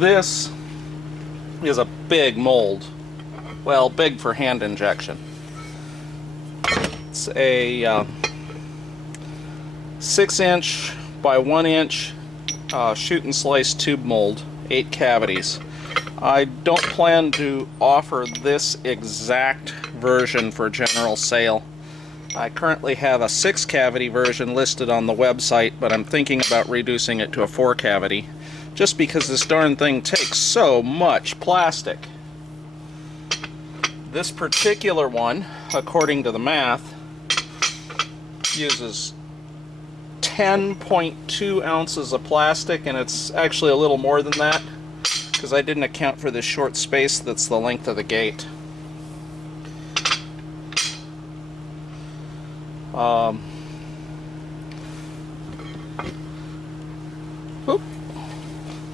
This is a big mold. Well, big for hand injection. It's a 6-inch by 1-inch shoot and slice tube mold, 8 cavities. I don't plan to offer this exact version for general sale. I currently have a 6-cavity version listed on the website, but I'm thinking about reducing it to a 4-cavity, just because this darn thing takes so much plastic. This particular one, according to the math, uses 10.2 ounces of plastic, and it's actually a little more than that, because I didn't account for this short space that's the length of the gate.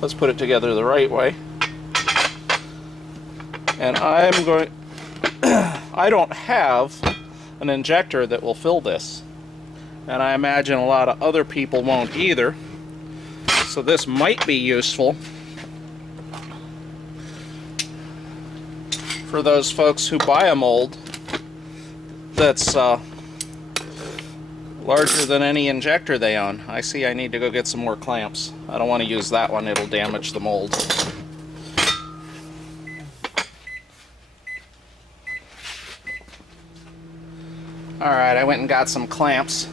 Let's put it together the right way. And I'm going... I don't have an injector that will fill this. And I imagine a lot of other people won't either. So this might be useful for those folks who buy a mold that's larger than any injector they own. I see I need to go get some more clamps. I don't want to use that one, it'll damage the mold. Alright, I went and got some clamps.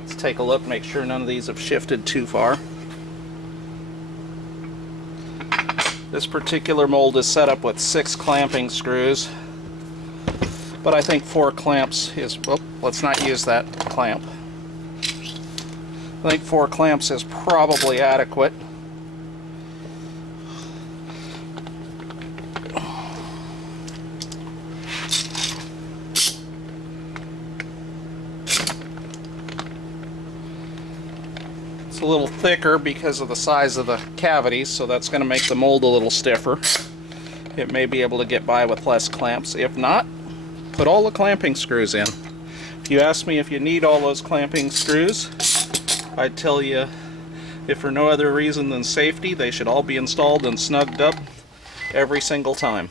Let's take a look, make sure none of these have shifted too far. This particular mold is set up with 6 clamping screws, but I think 4 clamps is... Oh, let's not use that clamp. I think 4 clamps is probably adequate. It's a little thicker because of the size of the cavities, so that's going to make the mold a little stiffer. It may be able to get by with less clamps. If not, put all the clamping screws in. If you ask me if you need all those clamping screws, I'd tell you, if for no other reason than safety, they should all be installed and snugged up every single time.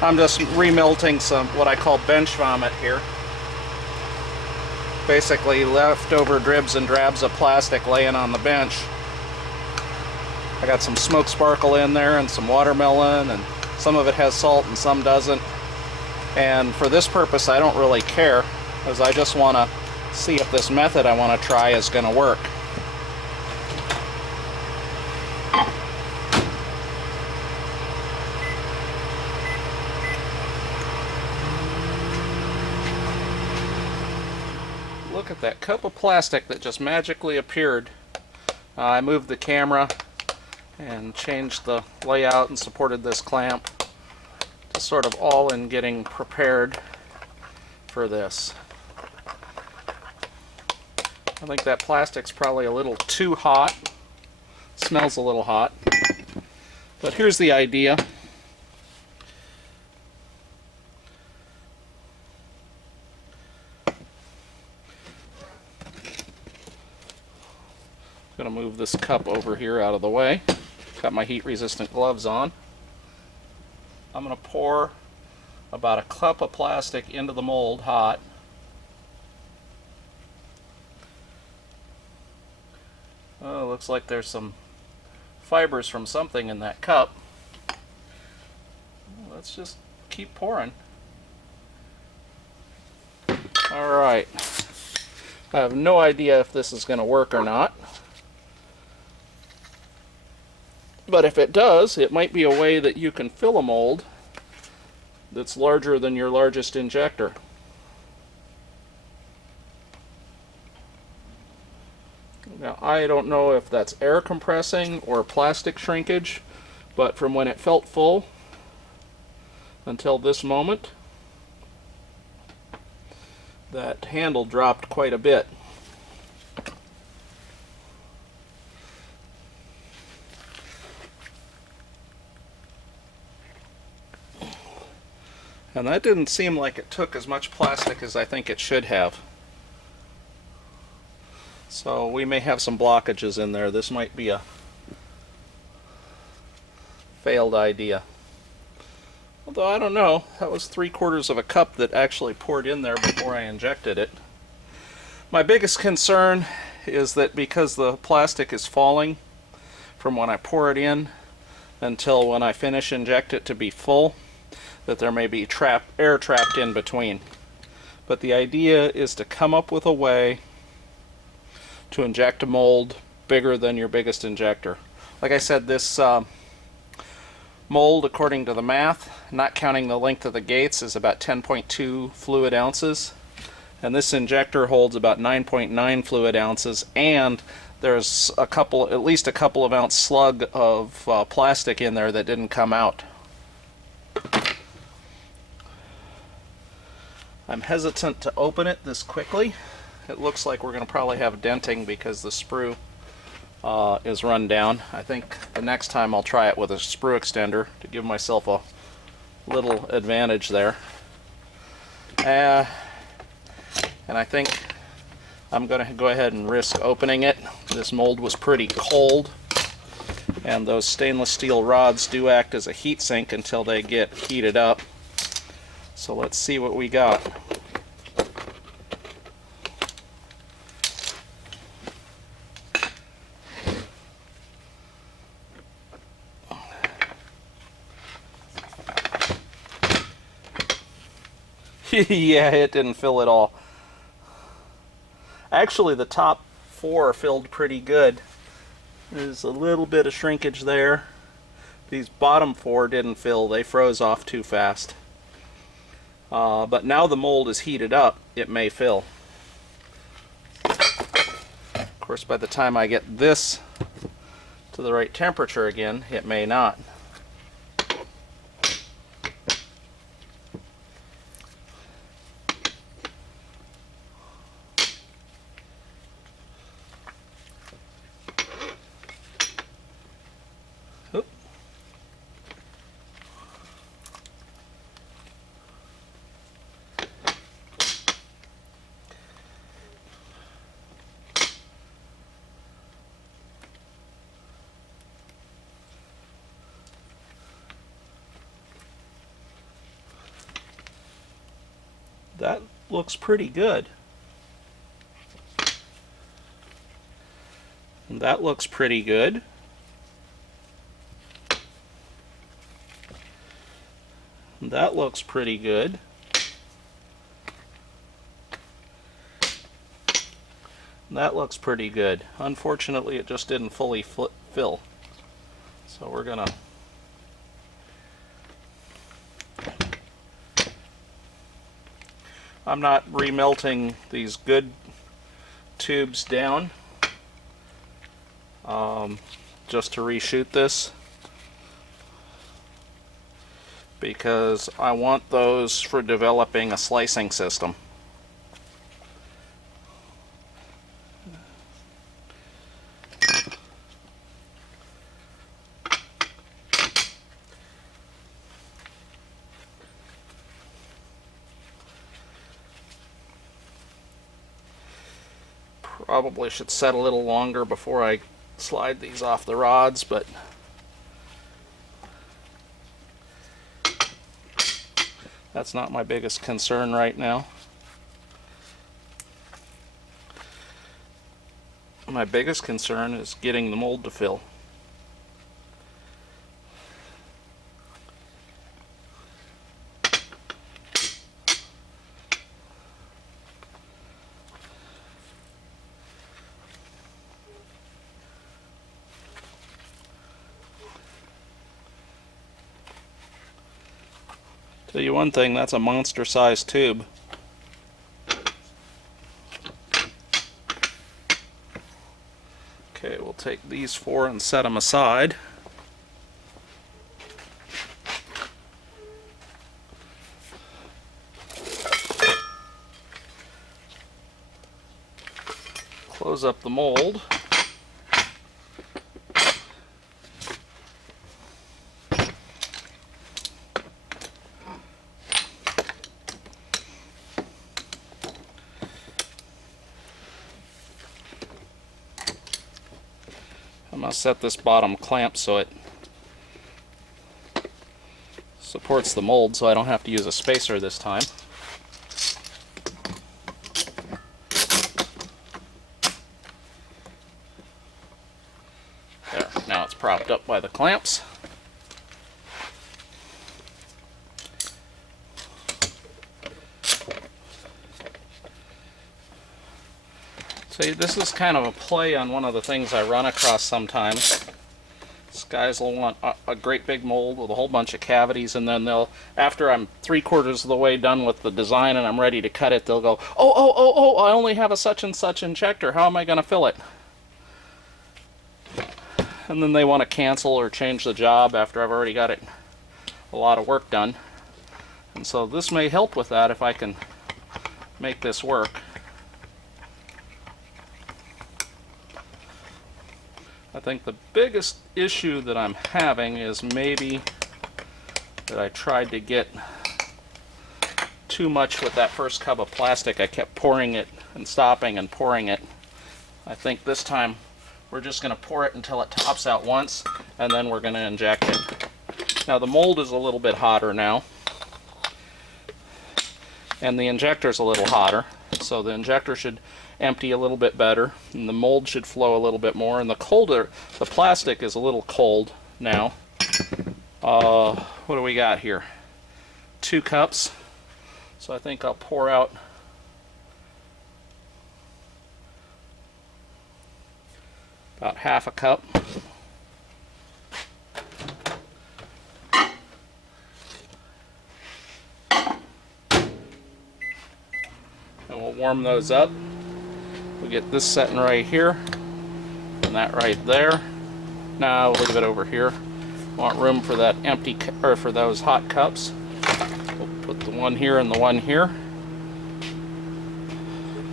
I'm just remelting some what I call bench vomit here. Basically leftover dribs and drabs of plastic laying on the bench. I got some smoke sparkle in there and some watermelon, and some of it has salt and some doesn't. And for this purpose I don't really care, because I just want to see if this method I want to try is going to work. Look at that cup of plastic that just magically appeared. I moved the camera and changed the layout and supported this clamp to sort of all in getting prepared for this. I think that plastic's probably a little too hot. Smells a little hot. But here's the idea. I'm going to move this cup over here out of the way. Got my heat resistant gloves on. I'm going to pour about a cup of plastic into the mold hot. Oh, looks like there's some fibers from something in that cup. Let's just keep pouring. Alright. I have no idea if this is going to work or not. But if it does, it might be a way that you can fill a mold that's larger than your largest injector. Now, I don't know if that's air compressing or plastic shrinkage, but from when it felt full until this moment, that handle dropped quite a bit. And that didn't seem like it took as much plastic as I think it should have. So we may have some blockages in there. This might be a failed idea. Although I don't know, that was 3/4 of a cup that actually poured in there before I injected it. My biggest concern is that because the plastic is falling from when I pour it in until when I finish inject it to be full, that there may be air trapped in between. But the idea is to come up with a way to inject a mold bigger than your biggest injector. Like I said, this mold, according to the math, not counting the length of the gates, is about 10.2 fluid ounces. And this injector holds about 9.9 fluid ounces, and there's at least a couple of ounce slug of plastic in there that didn't come out. I'm hesitant to open it this quickly. It looks like we're going to probably have denting because the sprue is run down. I think the next time I'll try it with a sprue extender to give myself a little advantage there. And I think I'm going to go ahead and risk opening it. This mold was pretty cold, and those stainless steel rods do act as a heat sink until they get heated up. So let's see what we got. Yeah, it didn't fill at all. Actually, the top 4 filled pretty good. There's a little bit of shrinkage there. These bottom 4 didn't fill. They froze off too fast. But now the mold is heated up, it may fill. Of course, by the time I get this to the right temperature again, it may not. That looks pretty good. And that looks pretty good. And that looks pretty good. And that looks pretty good. Unfortunately, it just didn't fully fill. So we're gonna I'm not remelting these good tubes down just to reshoot this, because I want those for developing a slicing system. Probably should set a little longer before I slide these off the rods, but that's not my biggest concern right now. My biggest concern is getting the mold to fill. Tell you one thing, that's a monster-sized tube. Okay, we'll take these 4 and set them aside. Close up the mold. I'm going to set this bottom clamp so it supports the mold so I don't have to use a spacer this time. There, now it's propped up by the clamps. So this is kind of a play on one of the things I run across sometimes. These guys will want a great big mold with a whole bunch of cavities, and then they'll, after I'm 3/4 of the way done with the design and I'm ready to cut it, they'll go, oh, I only have a such and such injector, how am I going to fill it? And then they want to cancel or change the job after I've already got it a lot of work done. And so this may help with that if I can make this work. I think the biggest issue that I'm having is maybe that I tried to get too much with that first cup of plastic. I kept pouring it and stopping and pouring it. I think this time we're just going to pour it until it tops out once, and then we're going to inject it. Now the mold is a little bit hotter now, and the injector's a little hotter, so the injector should empty a little bit better, and the mold should flow a little bit more, and the plastic is a little cold now. What do we got here? 2 cups. So I think I'll pour out about half a cup. And we'll warm those up. We'll get this setting right here, and that right there. Now we'll leave it over here. Want room for that empty, or for those hot cups. We'll put the one here and the one here,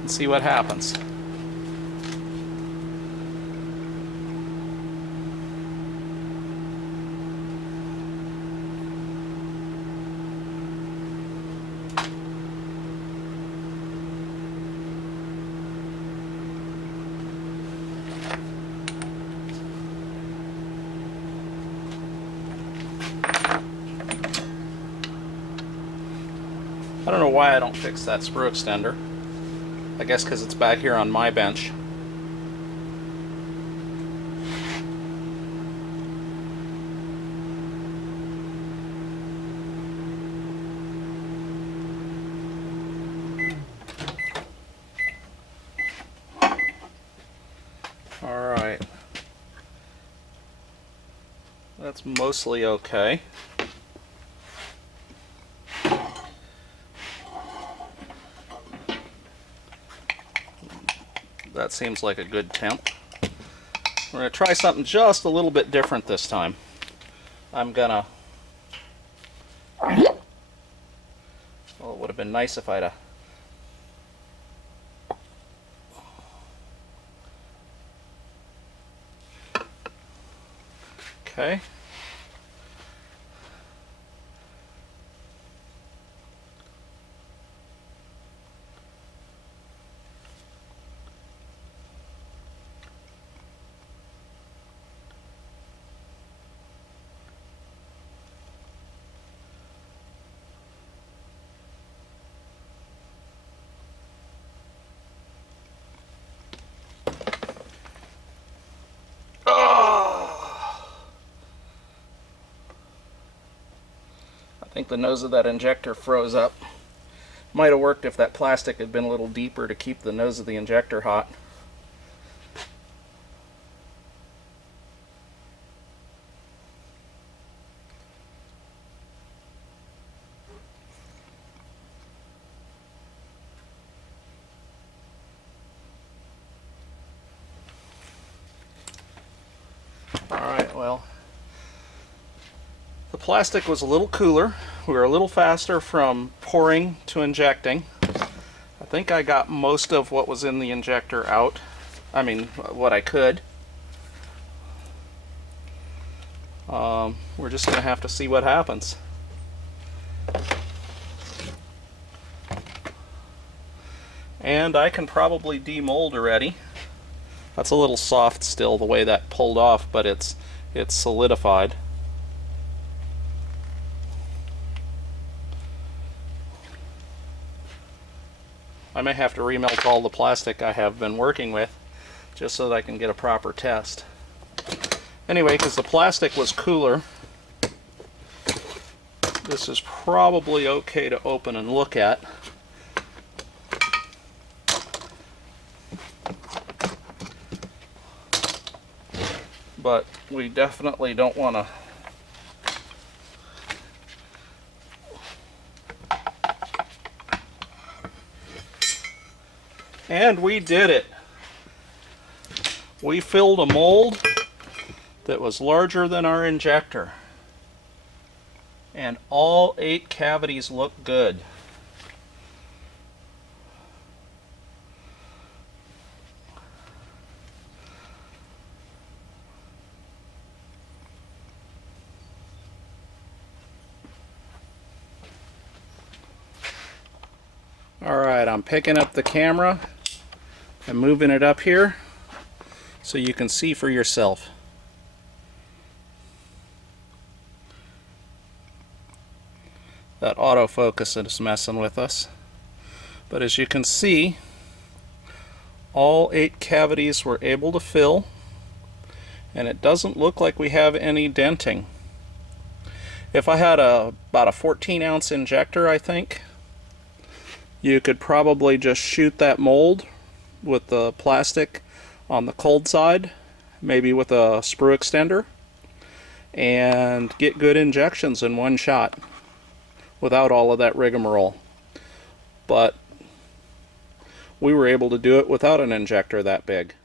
and see what happens. I don't know why I don't fix that screw extender. I guess because it's back here on my bench. Alright. That's mostly okay. That seems like a good temp. We're going to try something just a little bit different this time. I'm gonna... Well, it would have been nice if I'd Okay. I think the nose of that injector froze up. Might have worked if that plastic had been a little deeper to keep the nose of the injector hot. Alright, well, the plastic was a little cooler. We were a little faster from pouring to injecting. I think I got most of what was in the injector out. I mean, what I could. We're just going to have to see what happens. And I can probably demold already. That's a little soft still the way that pulled off, but it's solidified. I may have to remelt all the plastic I have been working with just so that I can get a proper test. Anyway, because the plastic was cooler, this is probably okay to open and look at. But we definitely don't want to and we did it. We filled a mold that was larger than our injector, and all 8 cavities look good. Alright, I'm picking up the camera and moving it up here so you can see for yourself. That autofocus is messing with us. But as you can see, all 8 cavities were able to fill, and it doesn't look like we have any denting. If I had about a 14-ounce injector, I think, you could probably just shoot that mold with the plastic on the cold side, maybe with a sprue extender, and get good injections in one shot without all of that rigmarole. But we were able to do it without an injector that big.